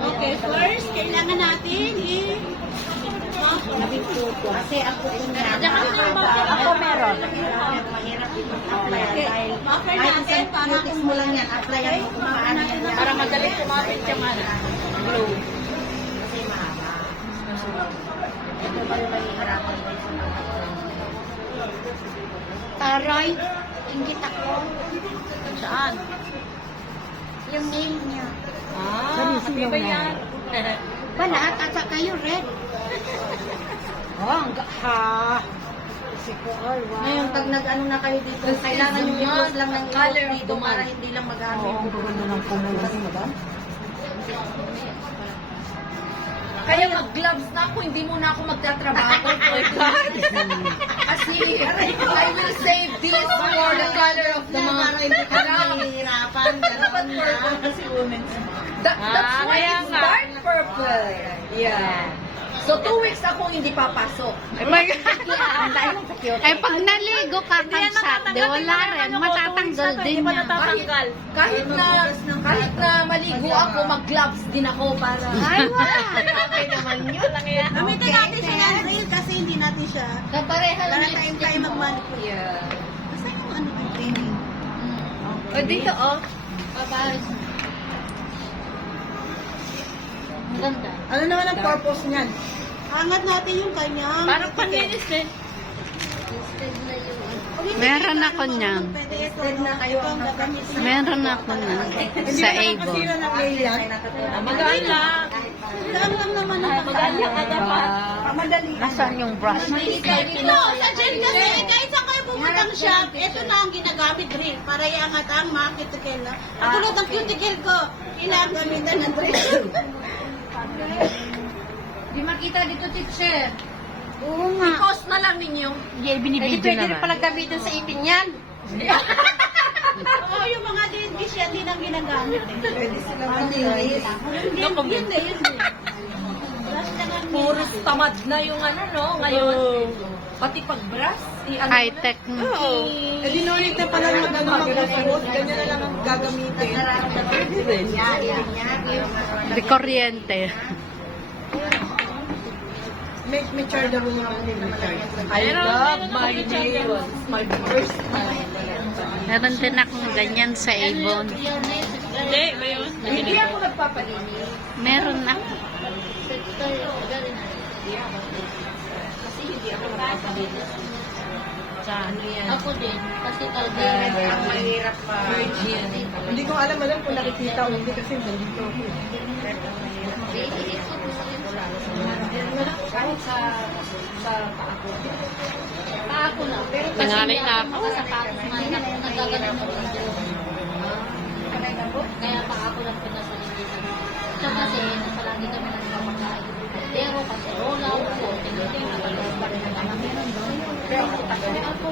Okay, first, kailangan natin Kasi ako Ako meron. offer natin para kung mo lang yan, applyan mo kung paano yan. para madaling kumapit yung glow. Kasi mahaba. Ito ba yung mahihirapan ko sa mga Taray, ingit ako. Saan? Yung nail niya. Happy ba yan? Balat, at saka yung red. Ha. Ngayon, pag nag-ano na kayo dito, kailangan yung i-close lang ng color dito para hindi lang magamit. Kaya mag-gloves na ako, hindi muna ako magtatrabaho. Oh my God! Kasi I will save this for the color of the mga... Para hindi ka nahihirapan. Dapat purple kasi women's. That's why it's dark purple. Yeah. So 2 weeks ako hindi papasok. Ay, pag naligo ka kansat, di wala rin, matatanggal din yan. Kahit na maligo ako, mag-gloves din ako para... Ay, wala. Okay naman yun. Gamitin natin siya ng nail kasi hindi natin siya. Kapareha lang Para tayo mag-manicure. Yeah. Basta yung ano ang training. O, dito, oh. Pabaris. Maganda. Ano naman ang purpose niyan? Angat natin yung kanyang... Parang panlinis din. Meron ako niyan. Instead na kayo ang gagamit sa... Meron ako na. Sa Avon. Magaan lang. Saan lang naman ang magaan lang ka dapat. Pamadali. Nasaan yung brush? Ito, sa gel kasi, kahit saan kayo pumunta shop, ito na ang ginagamit drill para iangat ang mga cuticle. Ang tulad ng cuticle ko, kailangan gamitan ng drill. Di makita dito, teacher. Oo nga. I-post na lang ninyo. Yeah, binibidyo naman. pala gamitin sa ipin yan. Oo, yung mga dentist yan din ang ginagamit. Pwede sila mag-drill. Yun na, yun na. Puros tamad na yung ano, no? Ngayon. Pati pag-brush. High-tech na. Eh, di no need na pala mag-usapot. Ganyan na lang ang gagamitin. Di kuryente. May charger mo naman din. I love my nails. My first Meron din akong ganyan sa Avon. Hindi, ba yun? Hindi ako nagpapalinis. Meron ako. Kasi hindi ako nagpapalinis. Saan yan? Ako din. Kasi Ang mahirap pa. Virgin. Hindi ko alam kung nakikita o hindi kasi nandito. Kahit sa paa ko. Paa ko na. Pero kasi Nangalay na ako. Sa paa ko. Nagaganon ako. Kaya paa ko lang pinasalitan. Siya kasi, nasa lagi kami nagpapakain. Pero kasi, roll out ko. Tingin-tingin na talaga pa rin ang meron doon. Pero ako,